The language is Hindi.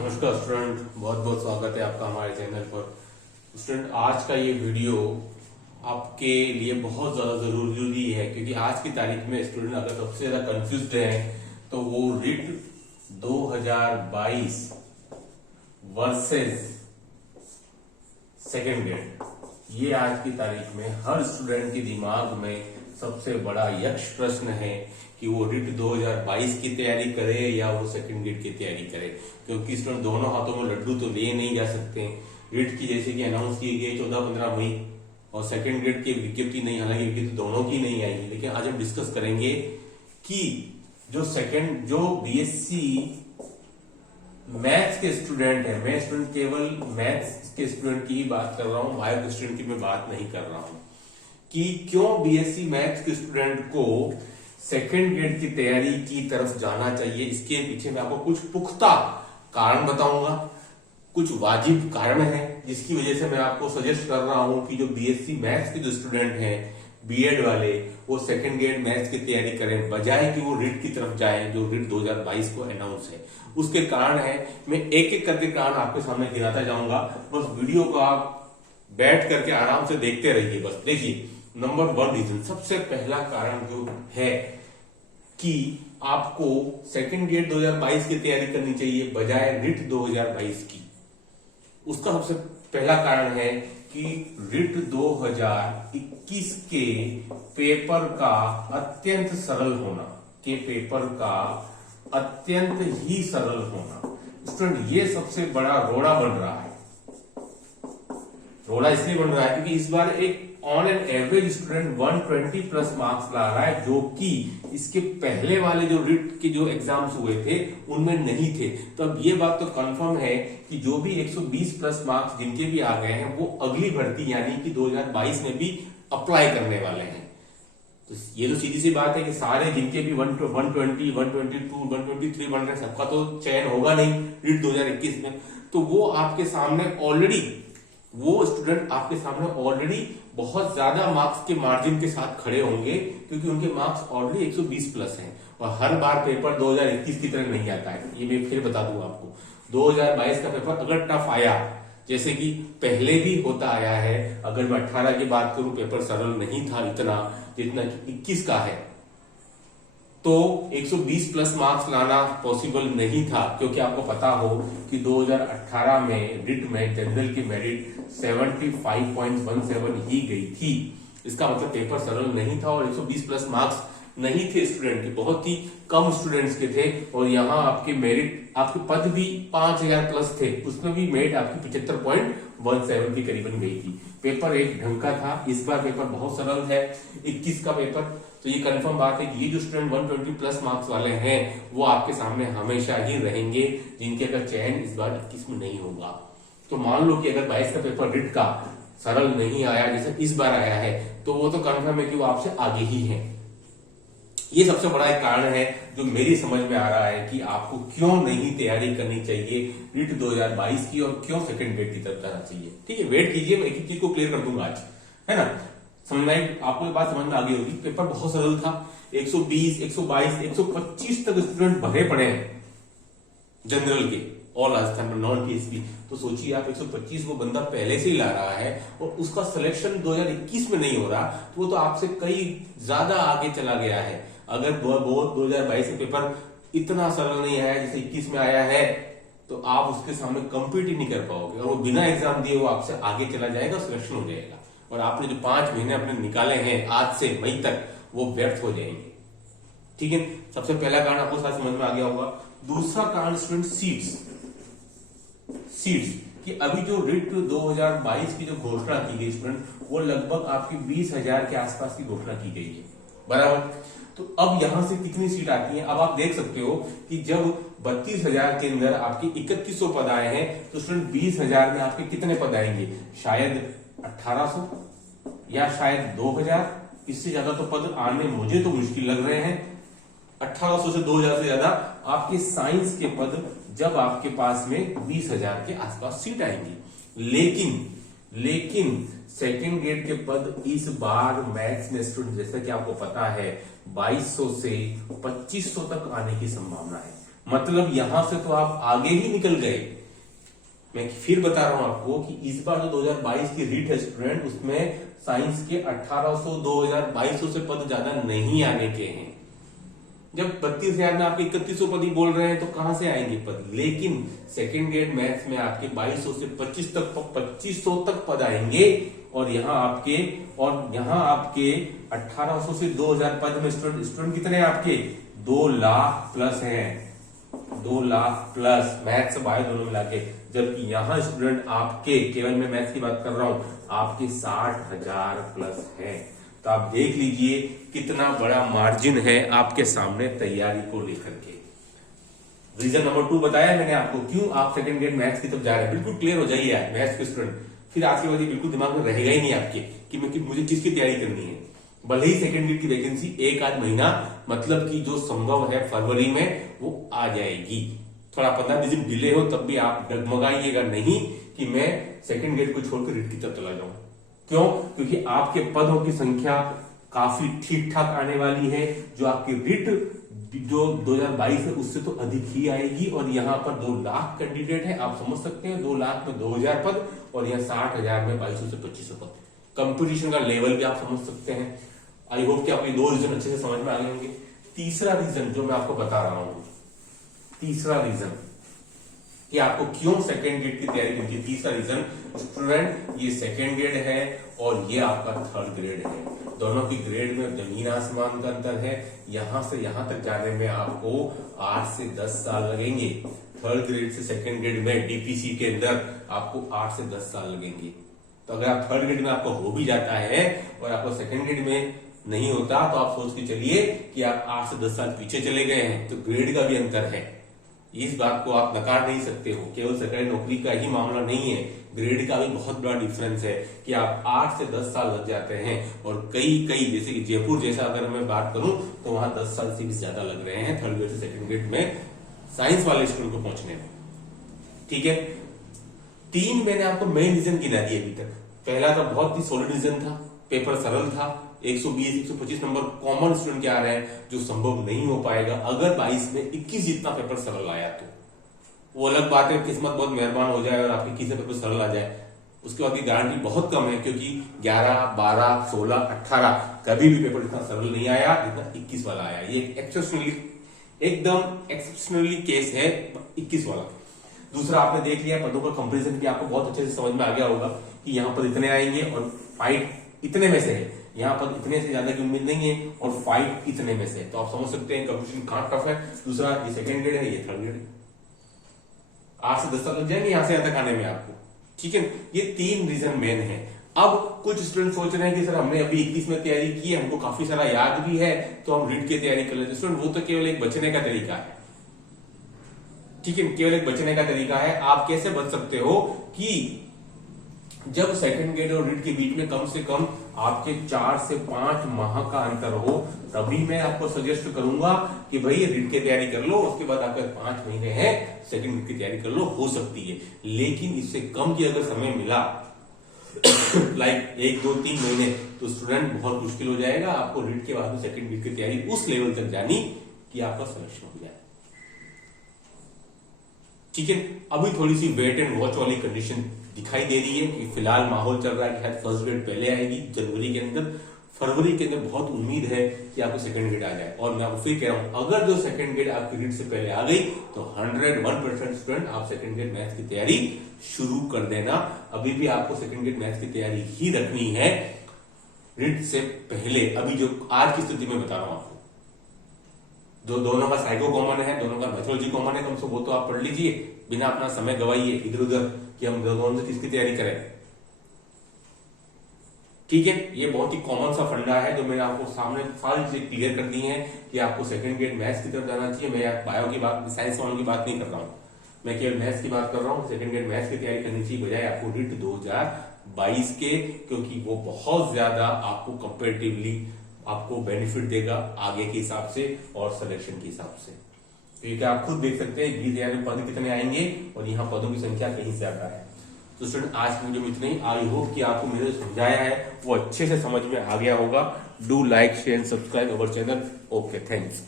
नमस्कार स्टूडेंट, बहुत बहुत स्वागत है आपका हमारे चैनल पर। स्टूडेंट, आज का ये वीडियो आपके लिए बहुत ज्यादा जरूरी है क्योंकि आज की तारीख में स्टूडेंट अगर सबसे ज्यादा कंफ्यूज्ड है तो वो रिट 2022 वर्सेस सेकेंड ग्रेड, ये आज की तारीख में हर स्टूडेंट के दिमाग में सबसे बड़ा यक्ष प्रश्न है कि वो रिट 2022 की तैयारी करे या वो सेकंड ग्रेड की तैयारी करे, क्योंकि स्टूडेंट दोनों हाथों में लड्डू तो लिए नहीं जा सकते। रिट की जैसे कि अनाउंस की गई 14-15 मई और सेकंड ग्रेड की विज्ञप्ति नहीं, हालांकि विज्ञप्ति दोनों की नहीं आई, लेकिन आज हम डिस्कस करेंगे कि जो बीएससी मैथ्स के स्टूडेंट है, मैं स्टूडेंट केवल मैथ्स के स्टूडेंट की ही बात कर रहा हूं, बायो के स्टूडेंट की मैं बात नहीं कर रहा हूं, कि क्यों बीएससी मैथ्स के स्टूडेंट को सेकेंड ग्रेड की तैयारी की तरफ जाना चाहिए। इसके पीछे मैं आपको कुछ पुख्ता कारण बताऊंगा, कुछ वाजिब कारण है जिसकी वजह से मैं आपको सजेस्ट कर रहा हूं कि जो बीएससी मैथ्स के जो स्टूडेंट हैं, बीएड वाले, वो सेकेंड ग्रेड मैथ्स की तैयारी करें बजाय कि वो रिट की तरफ जाएं जो रिट 2022 को अनाउंस है। उसके कारण है, मैं एक एक करके कारण आपके सामने गिनाता जाऊंगा, बस वीडियो को आप बैठ करके आराम से देखते रहिए। बस देखिए, नंबर 1 रीजन, सबसे पहला कारण जो है कि आपको सेकेंड ग्रेड 2022 की तैयारी करनी चाहिए बजाय रिट 2022 की। उसका सबसे पहला कारण है कि रिट 2021 के पेपर का अत्यंत सरल होना, अत्यंत ही सरल होना। स्टूडेंट, ये सबसे बड़ा रोड़ा बन रहा है। रोड़ा इसलिए बन रहा है क्योंकि इस बार एक on an average student 120 plus marks ला रहा है, जो कि इसके पहले वाले जो रिट के जो एग्जाम्स हुए थे उनमें नहीं थे। तो अब ये बात तो कंफर्म है कि जो भी 120 प्लस मार्क्स जिनके भी आ गए हैं वो अगली भर्ती यानी कि 2022 में भी अप्लाई करने वाले हैं। तो ये तो सीधी सी बात है कि सारे जिनके भी 120, 122, 123 बन रहे हैं, सबका तो चयन होगा नहीं रिट 2021 में। तो वो आपके सामने ऑलरेडी, वो स्टूडेंट आपके सामने ऑलरेडी बहुत ज्यादा मार्क्स के मार्जिन के साथ खड़े होंगे क्योंकि उनके मार्क्स ऑलरेडी 120 प्लस हैं। और हर बार पेपर 2021 की तरह नहीं आता है, ये मैं फिर बता दूं आपको। 2022 का पेपर अगर टफ आया, जैसे कि पहले भी होता आया है, अगर मैं 18 की बात करूं, पेपर सरल नहीं था इतना जितना 21 का है, तो 120 प्लस मार्क्स लाना पॉसिबल नहीं था, क्योंकि आपको पता हो कि 2018 में रिट में जनरल की मेरिट 75.17 ही गई थी। इसका मतलब पेपर सरल नहीं था और 120 प्लस मार्क्स नहीं थे स्टूडेंट के, बहुत ही कम स्टूडेंट्स के थे। और यहाँ आपके मेरिट, आपके पद भी 5000 प्लस थे, उसमें भी मेरिट आपकी 75.17 की करीबन गई थी। पेपर एक ढंग का था। इस बार पेपर बहुत सरल है 21 का पेपर। तो ये कंफर्म बात है कि ये जो स्टूडेंट 120 प्लस मार्क्स वाले हैं वो आपके सामने हमेशा ही रहेंगे, जिनके अगर चयन इस बार 21 में नहीं होगा। तो मान लो कि अगर 22 का पेपर रिट का सरल नहीं आया जैसे इस बार आया है, तो वो तो कंफर्म है कि वो आपसे आगे ही है। ये सबसे बड़ा एक कारण है जो मेरी समझ में आ रहा है कि आपको क्यों नहीं तैयारी करनी चाहिए रिट 2022 की और क्यों सेकंड ग्रेड की तरफ जाना चाहिए। ठीक है, वेट कीजिए, मैं एक एक चीज को क्लियर कर दूंगा आज, है ना। समझ में, आपको ये बात समझ में आ गई होगी। पेपर बहुत सरल था, 120, 122, 125 तक स्टूडेंट भरे पड़े हैं जनरल के, ऑल राजस्थान में, नॉन टीएसपी। तो सोचिए आप 125 वो बंदा पहले से ही ला रहा है और उसका सिलेक्शन 2021 में नहीं हो रहा, तो वो तो आपसे कई ज्यादा आगे चला गया है। अगर 2022 का पेपर इतना सरल नहीं आया जैसे 21 में आया है, तो आप उसके सामने कम्पीट ही नहीं कर पाओगे और वो बिना एग्जाम दिए वो आपसे आगे चला जाएगा, सिलेक्शन हो जाएगा। और आपने जो 5 महीने अपने निकाले हैं आज से मई तक, वो व्यर्थ हो जाएंगे। ठीक है, सबसे पहला कारण आपको साथ समझ में आ गया होगा। दूसरा कारण स्टूडेंट सीट्स, कि अभी जो रिट 2022 की जो घोषणा की गई स्टूडेंट, वो लगभग आपकी 20,000 के आसपास की घोषणा की गई है, बराबर। तो अब यहां से कितनी सीट आती है, अब आप देख सकते हो कि जब 32,000 के अंदर आपके 3100 पद आए हैं, तो स्टूडेंट 20,000 में आपके कितने पद आएंगे, शायद 1800 या शायद 2000। इससे ज्यादा तो पद आने मुझे तो मुश्किल लग रहे हैं। 1800 से 2000 से ज्यादा आपके साइंस के पद जब आपके पास में 20,000 के आसपास सीट आएंगी। लेकिन सेकेंड ग्रेड के पद इस बार मैथ्स में स्टूडेंट, जैसा कि आपको पता है, 2200 से 2500 तक आने की संभावना है। मतलब यहां से तो आप आगे ही निकल गए। मैं फिर बता रहा हूं आपको कि इस बार जो 2022 की रीट है स्टूडेंट, उसमें साइंस के 1800 2200 से पद ज्यादा नहीं आने के हैं। जब 32,000 में आपके 3100 पद ही बोल रहे हैं तो कहां से आएंगे पद। लेकिन सेकेंड ग्रेड मैथ्स में आपके 2200 से 2500 तक पद आएंगे, और यहाँ आपके 1800 से 2000 पद में स्टूडेंट कितने हैं आपके 2 लाख प्लस हैं, 2 लाख प्लस मैथ्स बायो दोनों मिला के। जबकि यहाँ स्टूडेंट आपके, केवल मैं मैथ्स की बात कर रहा हूं, आपके 60,000 प्लस है। तो आप देख लीजिए कितना बड़ा मार्जिन है आपके सामने तैयारी को लेकर के। रीजन नंबर 2 बताया मैंने आपको, क्यों आप सेकंड ग्रेड मैथ्स की तरफ जा रहे हैं। बिल्कुल क्लियर हो जाइए यार मैथ्स के स्टूडेंट, फिर आज के बाद बिल्कुल दिमाग में रहेगा ही नहीं आपके कि मुझे किसकी तैयारी करनी है। भले ही सेकंड ग्रेड की वैकेंसी एक आध महीना, मतलब कि जो संभव है फरवरी में वो आ जाएगी। थोड़ा 15 दिन डिले हो तब भी आप डगमगाइएगा नहीं कि मैं सेकंड ग्रेड को छोड़कर रीट की तरफ चला जाऊं। क्यों? क्योंकि आपके पदों की संख्या काफी ठीक ठाक आने वाली है। जो आपकी रीट जो 2022 है उससे तो अधिक ही आएगी, और यहाँ पर 2 लाख कैंडिडेट है। आप समझ सकते हैं 2 लाख में 2000 पद, और यहाँ 60,000 में 2200 से 2500 पद। कंपटीशन का लेवल भी आप समझ सकते हैं। आई होप कि आपको ये 2 रीजन अच्छे से समझ में आ गए होंगे। तीसरा रीजन जो मैं आपको बता रहा हूं, तीसरा रीजन कि आपको क्यों सेकेंड ग्रेड की तैयारी करनी है। तीसरा रीजन स्टूडेंट, ये सेकेंड ग्रेड है और ये आपका थर्ड ग्रेड है। दोनों की ग्रेड में जमीन आसमान का अंतर है। यहां से यहां तक जाने में आपको 8 से 10 साल लगेंगे। थर्ड ग्रेड से सेकेंड ग्रेड में डीपीसी के अंदर आपको 8 से 10 साल लगेंगे। तो अगर आप थर्ड ग्रेड में आपको हो भी जाता है और आपको सेकेंड ग्रेड में नहीं होता, तो आप सोच के चलिए कि आप 8 से 10 साल पीछे चले गए हैं। तो ग्रेड का भी अंतर है, इस बात को आप नकार नहीं सकते हो। केवल सरकारी नौकरी का ही मामला नहीं है, ग्रेड का भी बहुत बड़ा डिफरेंस है कि आप 8 से 10 साल लग जाते हैं, और कई जैसे कि जयपुर जैसा अगर मैं बात करूं तो वहां 10 साल से भी ज्यादा लग रहे हैं थर्ड ग्रेड से सेकंड ग्रेड में साइंस वाले स्टूडेंट को पहुंचने में। ठीक है, 3 मैंने आपको मेन रीजन गिना दिए अभी तक। पहला तो बहुत ही सॉलिड रीजन था, पेपर सरल था, 120-125 नंबर कॉमन स्टूडेंट के आ रहे हैं, जो संभव नहीं हो पाएगा अगर 22 में 21 जितना पेपर सरल आया तो। वो अलग बात है, किस्मत बहुत मेहरबान हो जाए और आपके 21 पेपर सरल आ जाए, उसके बाद की गारंटी बहुत कम है, क्योंकि 11, 12, 16, 18 कभी भी पेपर इतना सरल नहीं आया जितना 21 वाला आया। ये एकदम एक्सेप्शनली केस है 21 वाला। दूसरा, आपने देख लिया पदों का कंपैरिजन भी आपको बहुत अच्छे से समझ में आ गया होगा कि यहाँ पर इतने आएंगे और फाइट इतने में से है, यहाँ पर इतने से ज्यादा की उम्मीद नहीं है और फाइट इतने में से। तो आप समझ सकते हैं कंपटीशन कहां टफ है। दूसरा, ये सेकंड ग्रेड है, ये थर्ड ग्रेड है, 8 से 10 साल लग जाएंगे यहाँ से यहाँ तक आने में आपको। ठीक है, ये 3 रीजन मेन है। अब कुछ स्टूडेंट सोच रहे हैं कि सर हमने अभी 21 में तैयारी की है, हमको काफी सारा याद भी है, तो हम रीट की तैयारी कर लेते। स्टूडेंट, वो तो केवल एक बचने का तरीका है। ठीक है, केवल एक बचने का तरीका है। आप कैसे बच सकते हो कि जब सेकंड ग्रेड और रीट के बीच में कम से कम आपके 4 से 5 माह का अंतर हो, तभी मैं आपको सजेस्ट करूंगा कि भाई रीट की तैयारी कर लो। उसके बाद आपके 5 महीने हैं, सेकंड ग्रेड की तैयारी कर लो, हो सकती है। लेकिन इससे कम की अगर समय मिला लाइक 1, 2, 3 महीने, तो स्टूडेंट बहुत मुश्किल हो जाएगा आपको रीट के बाद में सेकंड ग्रेड की तैयारी उस लेवल तक जानी कि आपका सिलेक्शन हो जाए। ठीक है, अभी थोड़ी सी वेट एंड वॉच वाली कंडीशन दिखाई दे रही है कि फिलहाल माहौल चल रहा है कि फर्स्ट ग्रेड पहले आएगी जनवरी के अंदर। फरवरी के अंदर बहुत उम्मीद है कि आपको सेकंड ग्रेड आ जाए। और मैं आपको फिर कह रहा हूं, अगर जो सेकंड ग्रेड आपकी रीट से पहले आ गई तो 101% स्टूडेंट आप सेकंड ग्रेड मैथ्स की तैयारी शुरू कर देना। अभी भी आपको सेकंड ग्रेड मैथ्स की तैयारी ही रखनी है रीट से पहले। अभी जो आज की स्थिति में बता रहा हूं आपको, जो दोनों का साइको कॉमन है, दोनों का मैथोलॉजी कॉमन है, कम से वो तो आप पढ़ लीजिए बिना अपना समय गवाइए इधर उधर कि हम दोनों से किसकी तैयारी करें। ठीक है, ये बहुत ही कॉमन सा फंडा है जो मैंने आपको सामने सारी चीजें क्लियर कर दी है कि आपको सेकंड ग्रेड मैथ्स की तरफ जाना चाहिए। मैं बायो की बात, साइंस वालों की बात नहीं कर रहा हूं, मैं केवल मैथ्स की बात कर रहा हूं। सेकंड ग्रेड मैथ्स की तैयारी करनी चाहिए बजाय आपको रीट 2022 के, क्योंकि वो बहुत ज्यादा आपको कंपेरेटिवली आपको बेनिफिट देगा आगे के हिसाब से और सिलेक्शन के हिसाब से। क्योंकि आप खुद देख सकते हैं 20,000 में पद कितने आएंगे और यहाँ पदों की संख्या कहीं ज्यादा है। तो स्टूडेंट, आज की वीडियो में इतना ही। आई होप कि आपको मैंने समझाया है वो अच्छे से समझ में आ गया होगा। Do like, share and subscribe our channel. Okay, thanks.